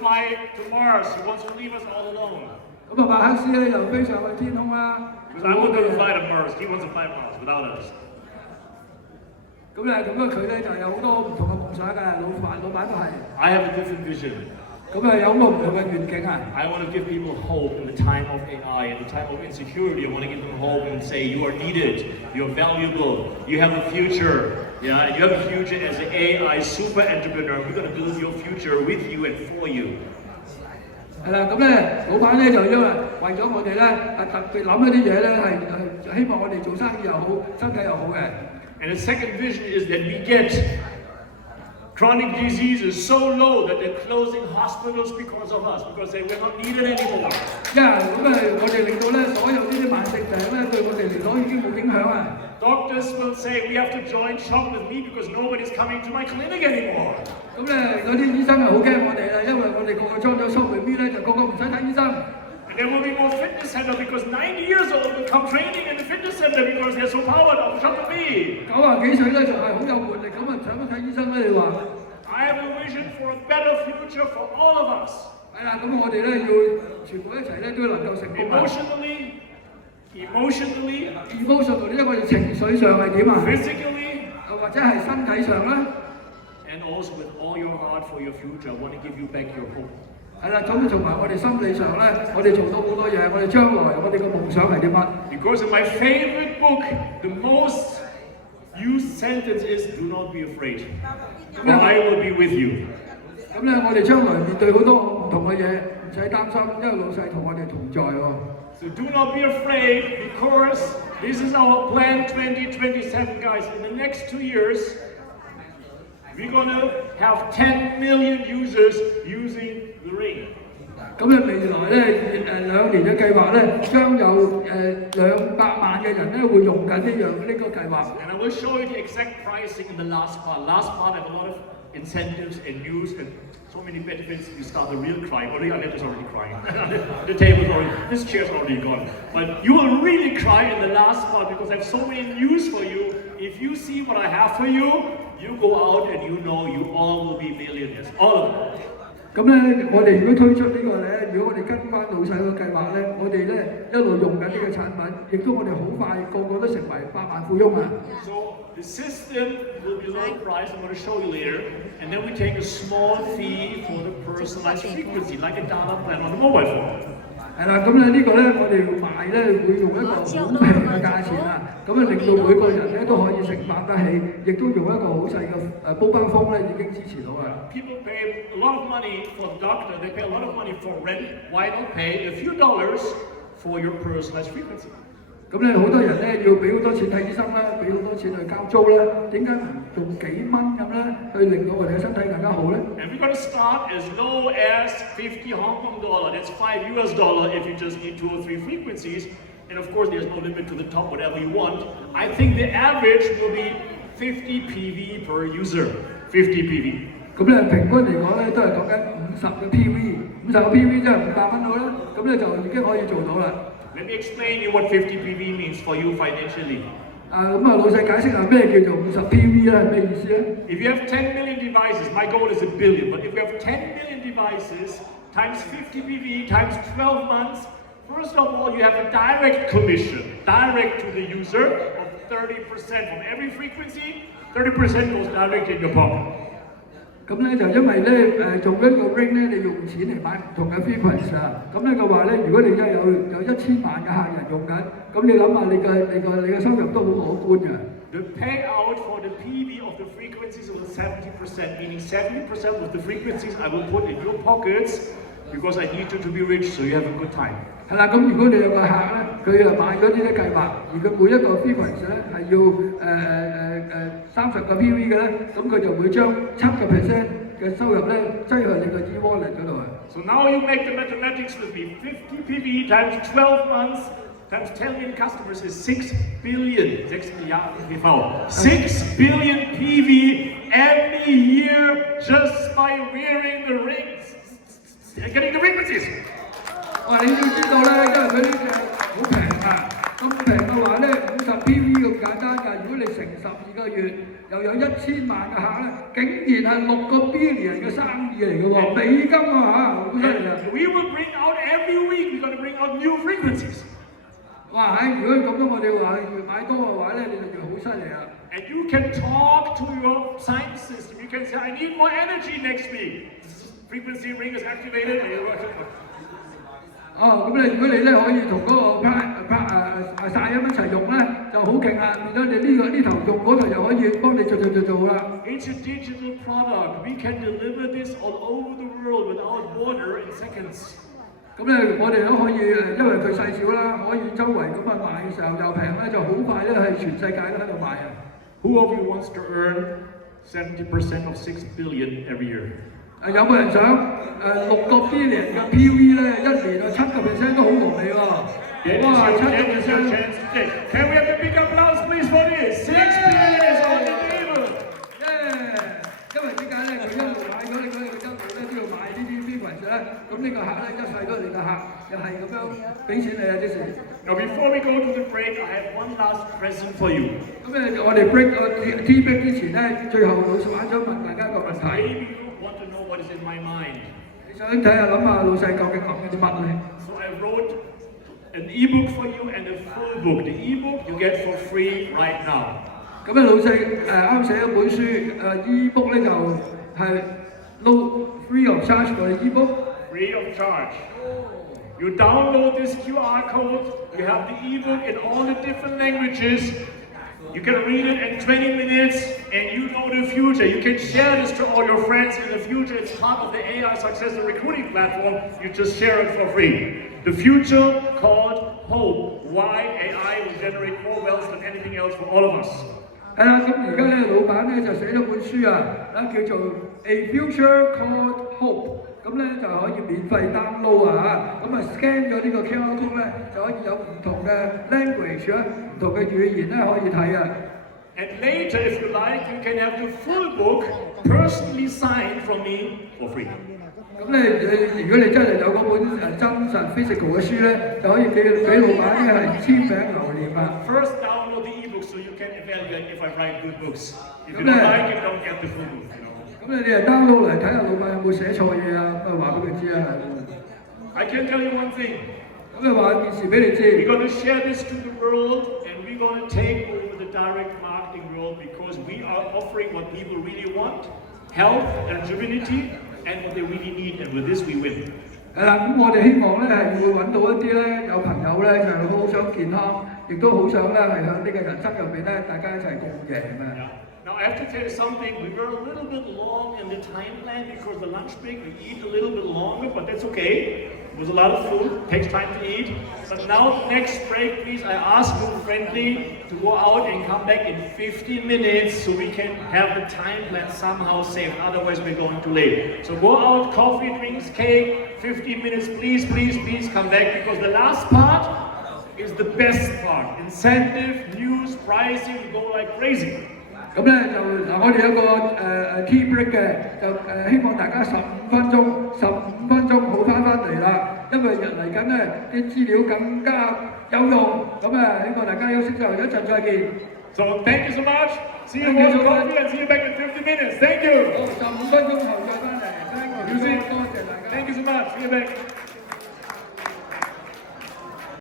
fly to Mars. He wants to leave us all alone. 咁啊，馬克思咧就飛上去天空啦。Because I'm not going to fly to Mars. He wants to fly to Mars without us. 咁咧，咁啊佢咧就有好多唔同嘅夢想嘅，老闆都係。I have a different vision. 咁啊有好多唔同嘅願景啊。I want to give people hope in the time of AI, in the time of insecurity. I want to give them hope and say you are needed, you're valuable, you have a future. Yeah, and you have a future as an AI super entrepreneur. We're going to build your future with you and for you. 係啦，咁咧老闆咧就因為咗我哋咧特別諗一啲嘢咧係希望我哋做生意又好，身體又好嘅。And the second vision is that we get chronic diseases so low that they're closing hospitals because of us, because they were not needed anymore. 因為咁我哋令到咧所有呢啲慢性病咧對我哋嚟講已經冇影響啊。Doctors will say we have to join shop with me because nobody's coming to my clinic anymore. 咁咧嗰啲醫生係好驚我哋啦，因為我哋個個裝咗 shop with me 咧，就個個唔使睇醫生。And there will be more fitness center because 90 years old will come training in the fitness center because they're so powered up shop with me. 90幾歲咧就係好有活力咁啊，想睇醫生咧你話？I have a vision for a better future for all of us. 係啦，咁我哋咧要全部一齊咧都能夠成功啊。Emotionally， 因為我哋情緒上係點啊 ？Physically， 或者係身體上啦。And also with all your heart for your future, I want to give you back your hope. 係啦，咁同埋我哋心理上咧，我哋做到好多嘢，我哋將來我哋嘅夢想係啲乜 ？Because in my favorite book, the most used sentence is, "Do not be afraid, for I will be with you." 咁咧，我哋將來面對好多唔同嘅嘢，唔使擔心，因為老細同我哋同在喎。So do not be afraid, because this is our plan 2027, guys. In the next 2 years, we're going to have 10 million users using the ring. 咁咧未來咧2年嘅計劃咧，將有200萬嘅人咧會用緊呢個計劃。And I will show you the exact pricing in the last part. Last part I have a lot of incentives and news and so many benefits. You start the real crying. Already, Annette is already crying. The table's already, this chair's already gone. But you will really cry in the last part because I have so many news for you. If you see what I have for you, you go out and you know you all will be millionaires. All of them. 咁咧，我哋如果推出呢個咧，如果我哋跟翻老細個計劃咧，我哋咧一路用緊呢個產品，亦都我哋好快個個都成為百萬富翁啊！ So the system will be low price. I'm going to show you later, and then we take a small fee for the personalized frequency, like a dollar plan on the mobile phone. 係啦，咁咧呢個咧我哋賣咧會用一個好平嘅價錢啊，咁啊令到每個人咧都可以承擔得起，亦都用一個好細嘅煲包風咧已經支持到啊！ People pay a lot of money for the doctor. They pay a lot of money for rent. Why not pay a few dollars for your personalized frequency? 咁咧好多人咧要俾好多錢睇醫生啦，俾好多錢去交租啦，點解唔用幾蚊咁咧去令到我哋嘅身體更加好咧 ？And we're going to start as low as 50 Hong Kong dollar. That's $5 if you just need 2 or 3 frequencies. And of course, there's no limit to the top, whatever you want. I think the average will be 50 PV per user. 50 PV. 咁咧平均嚟講咧都係講緊50個 PV，50個 PV 即係500蚊到啦，咁咧就已經可以做到啦。Let me explain you what 50 PV means for you financially. 咁啊，老細解釋下咩叫做50 PV 咧，係咩意思咧 ？If you have 10 million devices, my goal is 1 billion. But if you have 10 million devices times 50 PV times 12 months, first of all, you have a direct commission, direct to the user of 30% from every frequency. 30% goes direct in your pocket. 咁咧就因為咧做一個 ring 咧，你用錢嚟買唔同嘅 frequency 啊，咁咧嘅話咧，如果你真係有1000萬嘅客人用緊，咁你諗下你嘅收入都好可觀嘅。The payout for the PV of the frequencies was 70%, meaning 70% of the frequencies I will put in your pockets because I need you to be rich, so you have a good time. 係啦，咁如果你有個客咧，佢又買咗呢啲計劃，而佢每一個 frequency 咧係要30個 PV 嘅咧，咁佢就會將7% 嘅收入咧擠去你個 e-wallet 嗰度啊。So now you make the mathematics with me. 50 PV times 12 months times 10 million customers is 6 billion. 6 Milliarden PV. 6 billion PV every year just by wearing the rings and getting the frequencies. 你要知道咧，因為佢呢隻好平啊，咁平嘅話咧，50 PV 咁簡單㗎。如果你乘12個月，由就有1000萬嘅客咧，竟然係6個 billion 嘅生意嚟嘅喎，美金啊嚇，好犀利啊！ And we will bring out every week, we're going to bring out new frequencies. 哇！如果咁樣我哋話越買多嘅話咧，你就好犀利啦。And you can talk to your science system. You can say, I need more energy next week. This frequency ring is activated. And you're like, 哦，咁如果你咧可以同嗰個晒音一齊用咧，就好勁啦！變咗你呢頭用嗰頭又可以幫你做啦。It's a digital product. We can deliver this all over the world without border in seconds. 咁咧，我哋都可以因為佢細小啦，可以周圍咁賣嘅時候又平咧，就好快咧係全世界都喺度賣啊！ Who of you wants to earn 70% of 6 billion every year? 有冇人想6個 billion 嘅 PV 咧，一年7%都好合理喎！哇，7%！ Can we have a big applause, please, for this? 6 billion is on the table. 因為點解咧？佢一路買咗你嗰啲一路咧都要買呢啲 frequency 咧，咁呢個客咧一世都係你嘅客，又係咁樣俾錢你啊！即時。Now, before we go to the break, I have one last present for you. 咁我哋 break 個 tea break 之前咧，最後老闆想問大家一個問題。 Maybe you want to know what is in my mind. 你想睇下諗下老細究竟諗緊啲乜咧？ So I wrote an ebook for you and a full book. The ebook you get for free right now. 咁老細啱寫一本書，ebook 咧就係 no free of charge 嘅 ebook。Free of charge. You download this QR code. You have the ebook in all the different languages. You can read it in 20 minutes, and you know the future. You can share this to all your friends in the future. It's part of the AI Success and Recruiting platform. You just share it for free. The future called Hope. Why AI will generate more wealth than anything else for all of us. 係啦，咁而家咧老闆咧就寫咗本書啊，叫做 A Future Called Hope。咁咧就可以免費 download 啊，咁scan 咗呢個 QR code 咧，就可以有唔同嘅 language 啊，唔同嘅語言咧可以睇啊。And later, if you like, you can have the full book personally signed from me for free. 咁咧，如果你真係有嗰本真實 physical 嘅書咧，就可以俾老闆咧係簽名留念啊。First, download the ebook so you can evaluate if I write good books. If you don't like it, don't get the full book.咁你係 download 嚟睇下老闆有冇寫錯嘢啊？咁話俾佢知啊。I can tell you one thing. 咁就話件事俾你知。We're going to share this to the world, and we're going to take over the direct marketing world because we are offering what people really want: health, eligibility, and what they really need. And with this, we win. 係啦，咁我哋希望咧係會揾到一啲咧有朋友咧就係好想健康，亦都好想咧係喺呢個人生入邊咧大家一齊共贏啊！ Now I have to tell you something, we were a little bit long in the time plan because the lunch break we eat a little bit longer, but that's okay. It was a lot of food, takes time to eat. But now next break, please, I ask you friendly to go out and come back in 15 minutes so we can have the time plan somehow saved, otherwise we're going too late. So go out, coffee, drinks, cake, 15 minutes, please, please, please come back because the last part is the best part. Incentive, news, pricing, we go like crazy. 咁咧就嗱，我哋有個tea break 嘅，就希望大家15分鐘好翻嚟啦，因為嚟緊咧啲資料更加有用，咁希望大家休息之後一陣再見。So thank you so much. See you for coffee and see you back in 50 minutes. Thank you. 好，15分鐘後再翻嚟，多謝大家。Thank you so much. See you back.